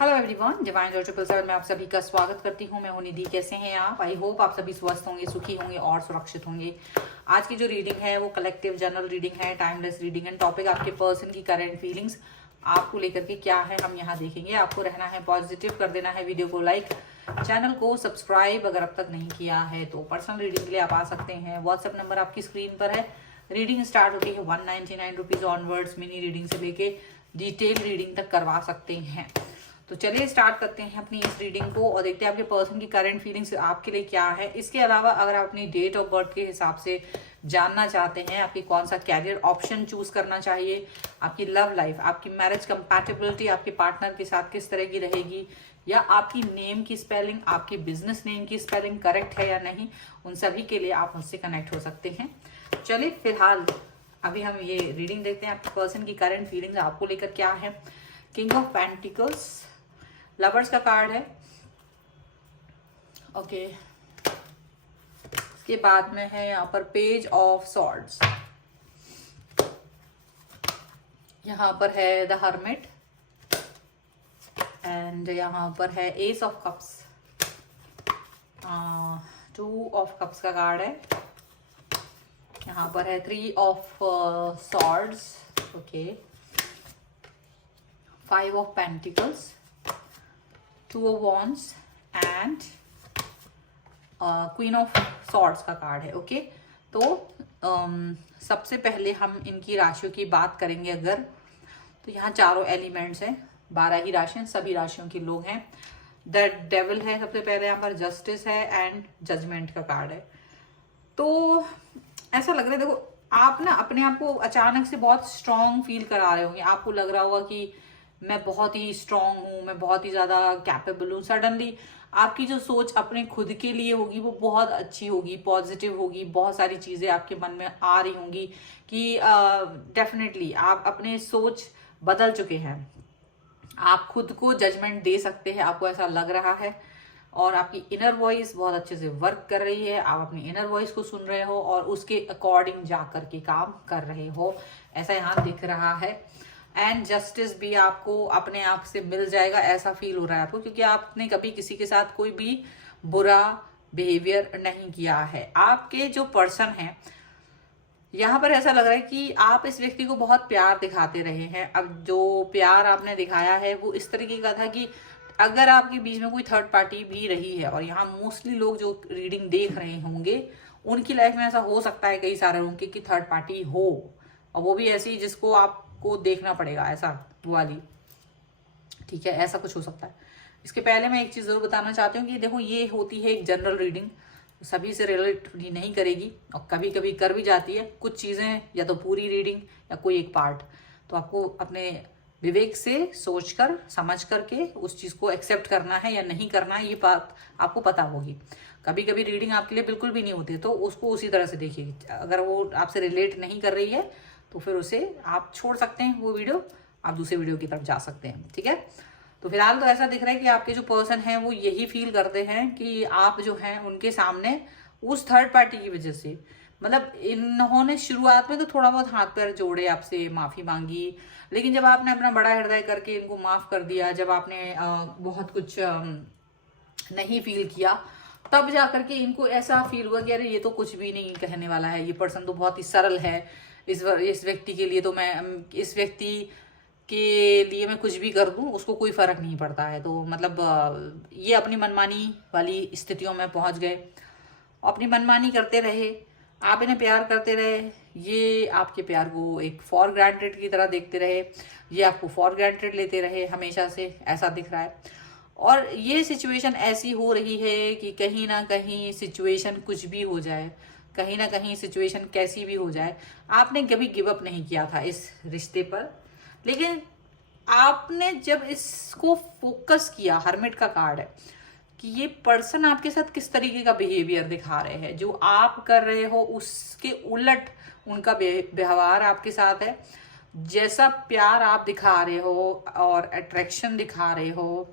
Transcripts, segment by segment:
Hello everyone, divine dot 777 में आप सभी का स्वागत करती हूँ। मैं हूँ निधि। कैसे हैं आप? आई होप आप सभी स्वस्थ होंगे, सुखी होंगे और सुरक्षित होंगे। आज की जो रीडिंग है वो कलेक्टिव जनरल रीडिंग है, टाइमलेस रीडिंग है। टॉपिक आपके पर्सन की करंट फीलिंग्स आपको लेकर के क्या है हम यहाँ देखेंगे। आपको रहना है पॉजिटिव, कर देना है वीडियो को लाइक, चैनल को सब्सक्राइब अगर अब तक नहीं किया है तो। पर्सनल रीडिंग के लिए आप आ सकते हैं। व्हाट्सएप नंबर आपकी स्क्रीन पर है। रीडिंग स्टार्ट होती है 199 रुपीज ऑनवर्ड्स। मिनी रीडिंग से लेके डिटेल रीडिंग तक करवा सकते हैं। तो चलिए स्टार्ट करते हैं अपनी इस रीडिंग को और देखते हैं आपके पर्सन की करंट फीलिंग्स आपके लिए क्या है। इसके अलावा अगर आप अपनी डेट ऑफ बर्थ के हिसाब से जानना चाहते हैं आपकी कौन सा कैरियर ऑप्शन चूज करना चाहिए, आपकी लव लाइफ, आपकी मैरिज कंपैटिबिलिटी आपके पार्टनर के साथ किस तरह की रहेगी, या आपकी नेम की स्पेलिंग, आपकी बिजनेस नेम की स्पेलिंग करेक्ट है या नहीं, उन सभी के लिए आप मुझसे कनेक्ट हो सकते हैं। चलिए फिलहाल अभी हम ये रीडिंग देखते हैं आपके पर्सन की करंट फीलिंग्स आपको लेकर क्या है। किंग ऑफ पेंटिकल्स, लवर्स का कार्ड है। ओके, इसके बाद में है यहाँ पर पेज ऑफ सॉर्ड्स, यहाँ पर है द हर्मिट एंड यहाँ पर है S of cups. 2 of cups का कार्ड है। यहाँ पर है 3 of swords. Okay, 5 of pentacles, 2 of wands and queen of swords का कार्ड है। ओके, तो सबसे पहले हम इनकी राशियों की बात करेंगे अगर, तो यहाँ चारों एलिमेंट्स हैं, 12 ही राशियां, सभी राशियों के लोग हैं। द डेविल है सबसे पहले, यहाँ पर जस्टिस है एंड जजमेंट का कार्ड है। तो ऐसा लग रहा है, देखो आप ना अपने आप को अचानक से बहुत स्ट्रांग फील करा रहे होंगे। आपको लग रहा होगा कि मैं बहुत ही स्ट्रांग हूँ, मैं बहुत ही ज्यादा कैपेबल हूँ। सडनली आपकी जो सोच अपने खुद के लिए होगी वो बहुत अच्छी होगी, पॉजिटिव होगी। बहुत सारी चीजें आपके मन में आ रही होंगी कि डेफिनेटली आप अपने सोच बदल चुके हैं, आप खुद को जजमेंट दे सकते हैं, आपको ऐसा लग रहा है। और आपकी इनर वॉइस बहुत अच्छे से वर्क कर रही है, आप अपनी इनर वॉइस को सुन रहे हो और उसके अकॉर्डिंग जाकर के काम कर रहे हो, ऐसा यहाँ दिख रहा है। एंड जस्टिस भी आपको अपने आप से मिल जाएगा, ऐसा फील हो रहा है आपको, क्योंकि आपने कभी किसी के साथ कोई भी बुरा बिहेवियर नहीं किया है। आपके जो पर्सन है यहाँ पर ऐसा लग रहा है कि आप इस व्यक्ति को बहुत प्यार दिखाते रहे हैं। अब जो प्यार आपने दिखाया है वो इस तरीके का था कि अगर आपके बीच में कोई थर्ड पार्टी भी रही है, और यहाँ मोस्टली लोग जो रीडिंग देख रहे होंगे उनकी लाइफ में ऐसा हो सकता है कई सारे लोगों की थर्ड पार्टी हो, और वो भी ऐसी जिसको आपको देखना पड़ेगा, ऐसा वाली, ठीक है, ऐसा कुछ हो सकता है। इसके पहले मैं एक चीज जरूर बताना चाहती हूँ कि देखो ये होती है एक जनरल रीडिंग, सभी से रिलेट नहीं करेगी और कभी कभी कर भी जाती है। कुछ चीजें या तो पूरी रीडिंग या कोई एक पार्ट, तो आपको अपने विवेक से सोचकर समझ करके उस चीज को एक्सेप्ट करना है या नहीं करना है, ये बात आपको पता होगी। कभी कभी रीडिंग आपके लिए बिल्कुल भी नहीं होती, तो उसको उसी तरह से देखिए। अगर वो आपसे रिलेट नहीं कर रही है तो फिर उसे आप छोड़ सकते हैं, वो वीडियो, आप दूसरे वीडियो की तरफ जा सकते हैं, ठीक है। तो फिलहाल तो ऐसा दिख रहा है कि आपके जो पर्सन है वो यही फील करते हैं कि आप जो हैं उनके सामने उस थर्ड पार्टी की वजह से, मतलब इन्होंने शुरुआत में तो थोड़ा बहुत हाथ पैर जोड़े, आपसे माफी मांगी, लेकिन जब आपने अपना बड़ा हृदय करके इनको माफ कर दिया, जब आपने बहुत कुछ नहीं फील किया, तब जाकर के इनको ऐसा फील हुआ कि अरे ये तो कुछ भी नहीं कहने वाला है, ये पर्सन तो बहुत ही सरल है, इस व्यक्ति के लिए तो मैं, इस व्यक्ति के लिए मैं कुछ भी कर दूं उसको कोई फर्क नहीं पड़ता है। तो मतलब ये अपनी मनमानी वाली स्थितियों में पहुंच गए, अपनी मनमानी करते रहे, आप इन्हें प्यार करते रहे, ये आपके प्यार को एक फॉर ग्रांटेड की तरह देखते रहे, ये आपको फॉर ग्रांटेड लेते रहे हमेशा से, ऐसा दिख रहा है। और ये सिचुएशन ऐसी हो रही है कि कहीं ना कहीं सिचुएशन कुछ भी हो जाए, कहीं ना कहीं सिचुएशन कैसी भी हो जाए, आपने कभी गिव अप नहीं किया था इस रिश्ते पर, लेकिन आपने जब इसको फोकस किया, हर्मिट का कार्ड है कि ये पर्सन आपके साथ किस तरीके का बिहेवियर दिखा रहे हैं, जो आप कर रहे हो उसके उलट उनका व्यवहार आपके साथ है। जैसा प्यार आप दिखा रहे हो और अट्रैक्शन दिखा रहे हो,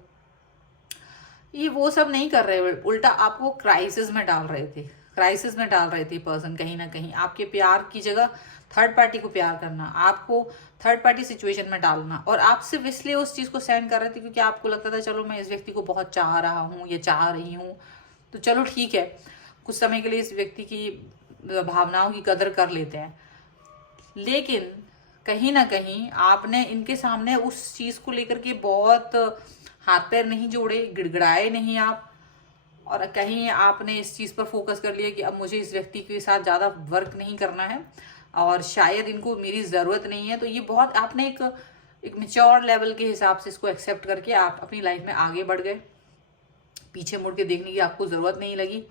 ये वो सब नहीं कर रहे, उल्टा आपको क्राइसिस में डाल रहे थे, क्राइसिस में डाल रहे थे पर्सन कहीं ना कहीं। आपके प्यार की जगह थर्ड पार्टी को प्यार करना, आपको थर्ड पार्टी सिचुएशन में डालना, और आप सिर्फ इसलिए उस चीज को सहन कर रहे थे क्योंकि आपको लगता था चलो मैं इस व्यक्ति को बहुत चाह रहा हूँ या चाह रही हूँ, तो चलो ठीक है, कुछ समय के लिए इस व्यक्ति की भावनाओं की कदर कर लेते हैं। लेकिन कहीं ना कहीं आपने इनके सामने उस चीज को लेकर के बहुत हाथ पैर नहीं जोड़े, गिड़गिड़ाए नहीं आप, और कहीं आपने इस चीज पर फोकस कर लिया कि अब मुझे इस व्यक्ति के साथ ज्यादा वर्क नहीं करना है और शायद इनको मेरी जरूरत नहीं है। तो ये बहुत आपने एक मेच्योर लेवल के हिसाब से इसको एक्सेप्ट करके आप अपनी लाइफ में आगे बढ़ गए। पीछे मुड़ के देखने की आपको जरूरत नहीं लगी।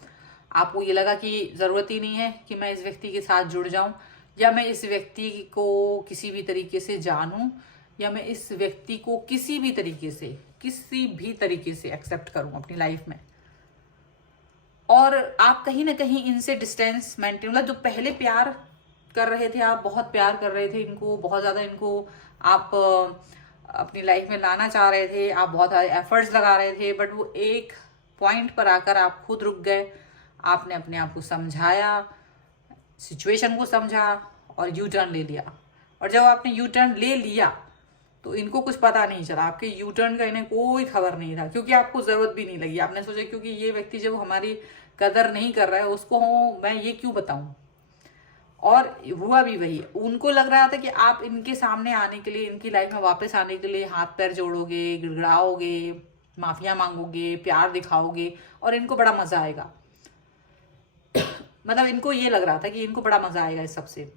आपको ये लगा कि जरूरत ही नहीं है कि मैं इस व्यक्ति के साथ जुड़ जाऊं, या मैं इस व्यक्ति को किसी भी तरीके से जानूं, या मैं इस व्यक्ति को किसी भी तरीके से एक्सेप्ट करूं अपनी लाइफ में। और आप कहीं ना कहीं इनसे डिस्टेंस मेंटेन, मतलब जो पहले प्यार कर रहे थे, आप बहुत प्यार कर रहे थे इनको, बहुत ज्यादा इनको आप अपनी लाइफ में लाना चाह रहे थे, आप बहुत सारे एफर्ट्स लगा रहे थे, बट वो एक पॉइंट पर आकर आप खुद रुक गए। आपने अपने आप को समझाया, सिचुएशन को समझा और यू टर्न ले लिया। और जब आपने यू टर्न ले लिया तो इनको कुछ पता नहीं चला, आपके यू टर्न का इन्हें कोई खबर नहीं था, क्योंकि आपको जरूरत भी नहीं लगी। आपने सोचा क्योंकि ये व्यक्ति जब हमारी कदर नहीं कर रहा है उसको मैं ये क्यों बताऊं। और हुआ भी वही, उनको लग रहा था कि आप इनके सामने आने के लिए, इनकी लाइफ में वापस आने के लिए हाथ पैर जोड़ोगे, गिड़गिड़ाओगे, माफिया मांगोगे, प्यार दिखाओगे और इनको बड़ा मजा आएगा। मतलब इनको ये लग रहा था कि इनको बड़ा मजा आएगा इस सबसे।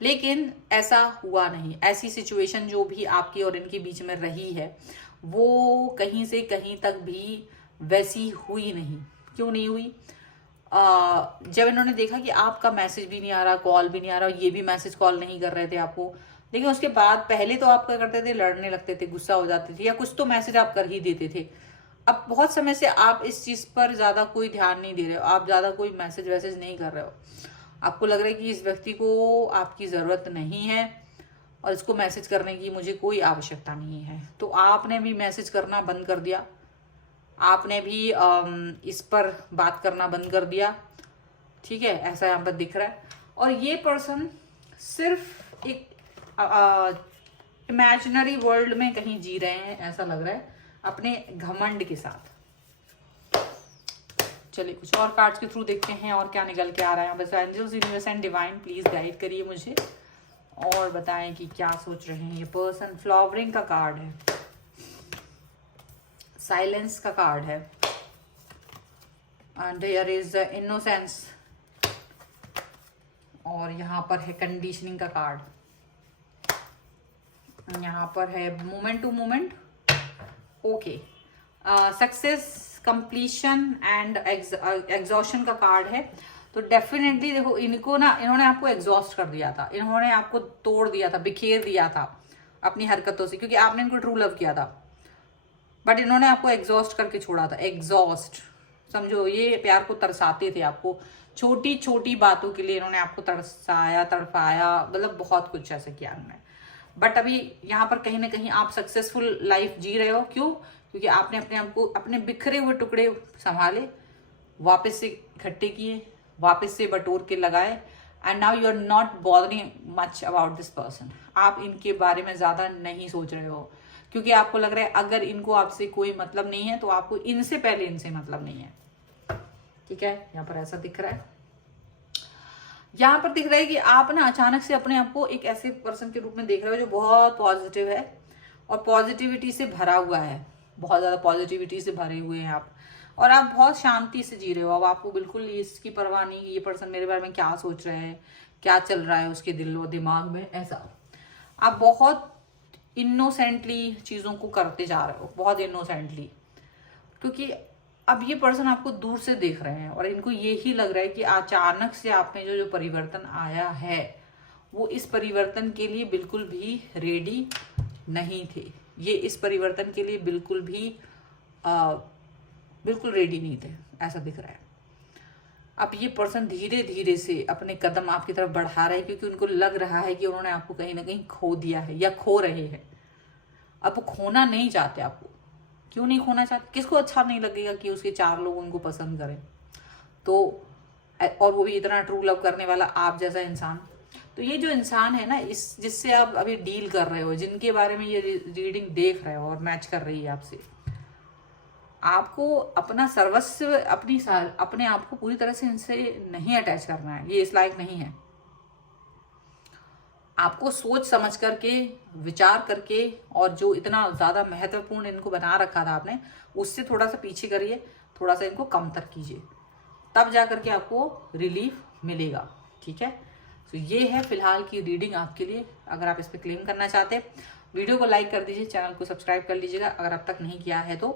लेकिन ऐसा हुआ नहीं। ऐसी सिचुएशन जो भी आपकी और इनके बीच में रही है वो कहीं से कहीं तक भी वैसी हुई नहीं। क्यों नहीं हुई? जब इन्होंने देखा कि आपका मैसेज भी नहीं आ रहा, कॉल भी नहीं आ रहा, ये भी मैसेज कॉल नहीं कर रहे थे आपको, लेकिन उसके बाद पहले तो आप क्या करते थे, लड़ने लगते थे, गुस्सा हो जाते थे, या कुछ तो मैसेज आप कर ही देते थे। अब बहुत समय से आप इस चीज पर ज्यादा कोई ध्यान नहीं दे रहे हो, आप ज्यादा कोई मैसेज वैसेज नहीं कर रहे हो। आपको लग रहा है कि इस व्यक्ति को आपकी जरूरत नहीं है और इसको मैसेज करने की मुझे कोई आवश्यकता नहीं है। तो आपने भी मैसेज करना बंद कर दिया, आपने भी इस पर बात करना बंद कर दिया। ठीक है, ऐसा यहाँ पर दिख रहा है। और ये पर्सन सिर्फ एक इमेजिनरी वर्ल्ड में कहीं जी रहे हैं, ऐसा लग रहा है, अपने घमंड के साथ। चलिए कुछ और कार्ड्स के थ्रू देखते हैं और क्या निकल के आ रहा है। बस angels, universe and divine please guide करिए मुझे और बताएं कि क्या सोच रहे हैं ये पर्सन। फ्लावरिंग का कार्ड है, साइलेंस का कार्ड है, एंड देयर इज इनोसेंस, और यहाँ पर है कंडीशनिंग का कार्ड, यहाँ पर है moment to moment, okay, success, completion and exhaustion का कार्ड है। तो डेफिनेटली देखो, इनको ना, इन्होंने आपको एग्जॉस्ट कर दिया था, इन्होंने आपको तोड़ दिया था, बिखेर दिया था अपनी हरकतों से, क्योंकि आपने इनको ट्रू लव किया था, बट इन्होंने आपको एग्जॉस्ट करके छोड़ा था। एग्जॉस्ट समझो, ये प्यार को तरसाते थे आपको, छोटी छोटी बातों के लिए इन्होंने आपको तरसाया, तड़पाया, मतलब बहुत कुछ ऐसा किया इन्होंने। बट अभी यहाँ पर कहीं ना कहीं आप सक्सेसफुल लाइफ जी रहे हो। क्यों? क्योंकि आपने अपने आप को, अपने बिखरे हुए टुकड़े संभाले, वापस से इकट्ठे किए, वापस से बटोर के लगाए, and now you are not bothering much about this person. आप इनके बारे में ज्यादा नहीं सोच रहे हो, क्योंकि आपको लग रहा है अगर इनको आपसे कोई मतलब नहीं है तो आपको इनसे पहले इनसे मतलब नहीं है। ठीक है, यहाँ पर ऐसा दिख रहा है। यहाँ पर दिख रहा है कि आप ना अचानक से अपने आप को एक ऐसे पर्सन के रूप में देख रहे हो जो बहुत पॉजिटिव है और पॉजिटिविटी से भरा हुआ है, बहुत ज्यादा पॉजिटिविटी से भरे हुए हैं आप, और आप बहुत शांति से जी रहे हो। अब आपको बिल्कुल इसकी परवाह नहीं कि ये पर्सन मेरे बारे में क्या सोच रहे हैं, क्या चल रहा है उसके दिल और दिमाग में, ऐसा। आप बहुत इनोसेंटली चीजों को करते जा रहे हो, बहुत इनोसेंटली, क्योंकि अब ये पर्सन आपको दूर से देख रहे हैं और इनको यही लग रहा है कि अचानक से आप में जो परिवर्तन आया है वो इस परिवर्तन के लिए बिल्कुल भी रेडी नहीं थे। ये इस परिवर्तन के लिए बिल्कुल भी बिल्कुल रेडी नहीं थे, ऐसा दिख रहा है। अब ये पर्सन धीरे धीरे से अपने कदम आपकी तरफ बढ़ा रहे हैं, क्योंकि उनको लग रहा है कि उन्होंने आपको कहीं ना कहीं खो दिया है या खो रहे हैं। अब वो खोना नहीं चाहते आपको। क्यों नहीं खोना चाहते? किसको अच्छा नहीं लगेगा कि उसके 4 लोग उनको पसंद करें? तो और वो भी इतना ट्रू लव करने वाला आप जैसा इंसान। तो ये जो इंसान है ना, इस जिससे आप अभी डील कर रहे हो, जिनके बारे में ये रीडिंग देख रहे हो और मैच कर रही है आपसे, आपको अपना सर्वस्व अपने आप को पूरी तरह से इनसे नहीं अटैच करना है, ये इस लायक नहीं है। आपको सोच समझ करके, विचार करके, और जो इतना ज़्यादा महत्वपूर्ण इनको बना रखा था आपने, उससे थोड़ा सा पीछे करिए, थोड़ा सा इनको कमतर कीजिए, तब जा करके आपको रिलीफ मिलेगा। ठीक है, तो ये है फिलहाल की रीडिंग आपके लिए। अगर आप इस पर क्लेम करना चाहते हैं, वीडियो को लाइक कर दीजिए, चैनल को सब्सक्राइब कर लीजिएगा अगर अब तक नहीं किया है तो।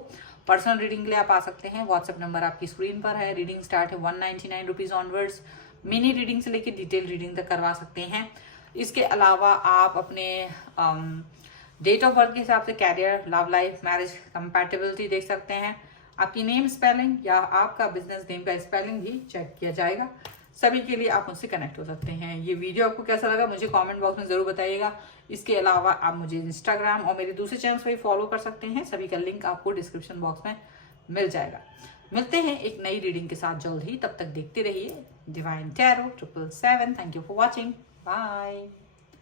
पर्सनल रीडिंग के लिए आप आ सकते हैं, व्हाट्सएप नंबर आपकी स्क्रीन पर है। रीडिंग स्टार्ट है 199 रुपीज़ ऑनवर्ड्स। मिनी रीडिंग से लेकर डिटेल रीडिंग तक करवा सकते हैं। इसके अलावा आप अपने डेट ऑफ बर्थ के हिसाब से career, love life, marriage compatibility देख सकते हैं। आपकी नेम स्पेलिंग या आपका बिजनेस नेम का स्पेलिंग भी चेक किया जाएगा। सभी के लिए आप मुझसे कनेक्ट हो सकते हैं। ये वीडियो आपको कैसा लगा मुझे कमेंट बॉक्स में जरूर बताइएगा। इसके अलावा आप मुझे इंस्टाग्राम और मेरे दूसरे चैनल्स पर भी फॉलो कर सकते हैं, सभी का लिंक आपको डिस्क्रिप्शन बॉक्स में मिल जाएगा। मिलते हैं एक नई रीडिंग के साथ जल्द ही, तब तक देखते रहिए divine tarot 777। Thank you for watching, bye.